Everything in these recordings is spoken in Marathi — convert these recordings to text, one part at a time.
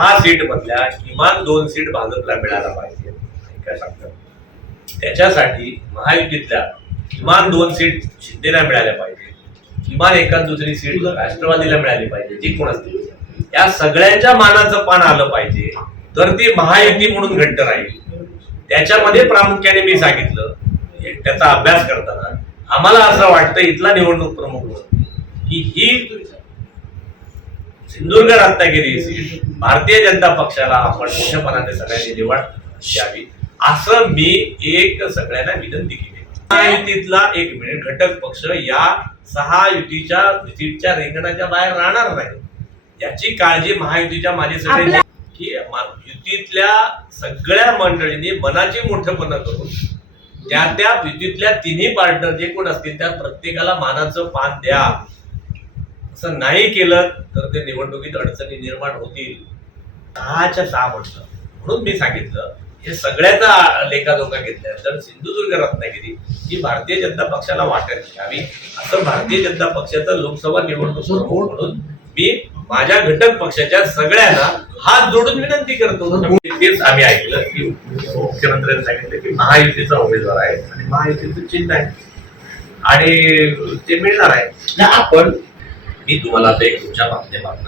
6 सीट मधल्या किमान 2 सीट भाजपला मिळायला पाहिजे. काय सांगतात त्याच्यासाठी महायुतीतल्या किमान 2 सीट शिंदेला मिळाल्या पाहिजे, किमान एखाद दुसरी सीट राष्ट्रवादीला मिळाली पाहिजे, जी कोण असतील या सगळ्यांच्या मानाचं पान आलं पाहिजे, तर ती महायुती म्हणून घट्ट राहील. त्याच्यामध्ये प्रामुख्याने मी सांगितलं त्याचा अभ्यास करताना आम्हाला असं वाटतं इथला निवडणूक प्रमुख की ही सिंधुदुर्ग रत्नागिरी सीट भारतीय जनता पक्षाला आपण मोठ्यापणाने सगळ्यांनी निवड द्यावी असं मी एक सगळ्यांना विनंती केली. महायुतीतला एक मिनिट घटक पक्ष या 6 युतीच्या सीटच्या रिंगणाच्या बाहेर राहणार नाही याची काळजी महायुतीच्या माझी सगळे की युतीतल्या सगळ्या मंडळींनी मनाची मोठेपणा करून त्या युतीतल्या तिन्ही पार्टनर जे कोण असतील त्या प्रत्येकाला मानाचं पान द्या. असं नाही केलं तर ते निवडणुकीत अडचणी निर्माण होतील. 6च्या 6 म्हटलं म्हणून मी सांगितलं हे सगळ्याचा लेखाजोखा घेतल्यानंतर सिंधुदुर्ग रत्नागिरी ही भारतीय जनता पक्षाला वाटत घ्यावी असं भारतीय जनता पक्षाचं लोकसभा निवडणूक म्हणून मी माझ्या घटक पक्षाच्या सगळ्यांना हात जोडून विनंती करतो. तेच आम्ही ऐकलं की मुख्यमंत्र्यांनी सांगितलं की महायुतीचा उमेदवार आहे आणि महायुतीचं चिन्ह आहे आणि ते मिळणार आहे. आपण मी तुम्हाला आता एक तुमच्या माध्यमातून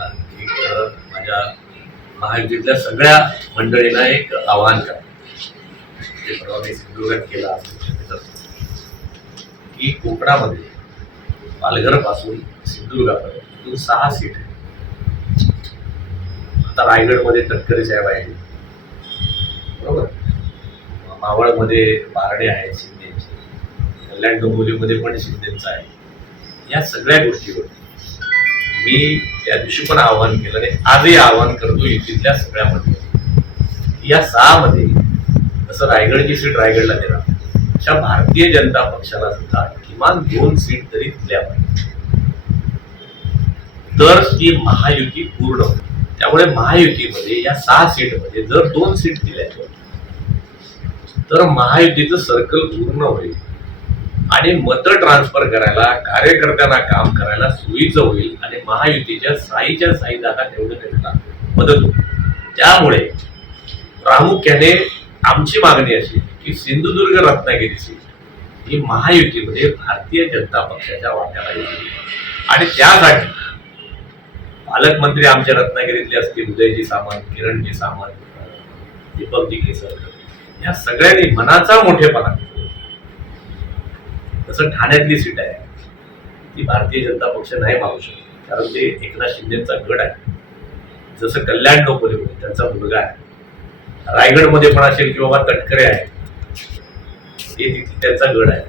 माझ्या महायुतीतल्या सगळ्या मंडळींना एक आवाहन करा जे परवा मी सिंधुदुर्गात केला की कोकणामध्ये पालघर पासून सिंधुदुर्गापर्यंत 6 सीट आहे. आता रायगडमध्ये तटकरे साहेब आहे बरोबर, मावळमध्ये बारडे आहे शिंदेचे, कल्याण डोंबिवलीमध्ये पण शिंदेचा आहे. या सगळ्या गोष्टीवर मी त्या दिवशी पण आवाहन केलं आणि आजही आवाहन करतो युतीतल्या सगळ्या मध्ये या 6 मध्ये जसं रायगडची सीट रायगडला देणार अशा भारतीय जनता पक्षाला सुद्धा किमान 2 सीट तरी दिल्या पाहिजे तर ती महायुती पूर्ण होईल. त्यामुळे महायुतीमध्ये या 6 सीटमध्ये जर 2 सीट दिल्या तर महायुतीचं सर्कल पूर्ण होईल आणि मत ट्रान्सफर करायला कार्यकर्त्यांना काम करायला सोयीचं होईल आणि महायुतीच्या साईच्या साई जागा निवडून येण्याला मदत होईल. त्यामुळे प्रामुख्याने आमची मागणी अशी की सिंधुदुर्ग रत्नागिरी सीट ही महायुतीमध्ये भारतीय जनता पक्षाच्या वाट्याला येईल आणि त्यासाठी पालकमंत्री आमच्या रत्नागिरीतले असतील उदयजी सामंत, किरणजी सामंत, दीपकजी केसरकर या सगळ्यांनी मनाचा मोठेपणा. तसं ठाण्यातली सीट आहे ती भारतीय जनता पक्ष नाही मागू शकत कारण ते एकनाथ शिंदेचा गड आहे. जसं कल्याण डोंबिवलीमध्ये त्यांचा मुलगा आहे, रायगडमध्ये पण असेल किंवा तटकरे आहे ते तिथे त्यांचा गड आहे.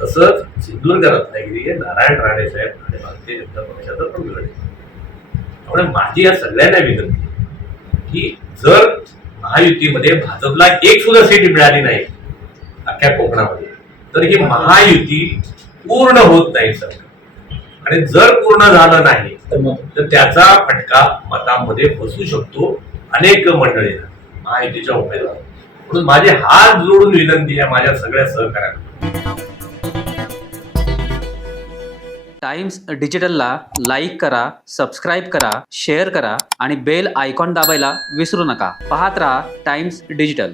तसंच सिंधुदुर्ग रत्नागिरी हे नारायण राणे साहेब आणि भारतीय जनता पक्षाचा पण गड आहे. त्यामुळे माझी या सगळ्यांना विनंती की जर महायुतीमध्ये भाजपला एक सुद्धा सीट मिळाली नाही अख्ख्या कोकणामध्ये तर ही महायुती पूर्ण होत नाही सर. आणि जर पूर्ण झालं नाही तर त्याचा फटका मतांमध्ये बसू शकतो अनेक मंडळींना महायुतीच्या उमेदवार. म्हणून माझे हात जोडून विनंती आहे माझ्या सगळ्या सहकार्यांना. टाइम्स डिजिटलला लाईक करा, सबस्क्राईब करा, शेअर करा आणि बेल आयकॉन दाबायला विसरू नका. पाहत रहा टाइम्स डिजिटल.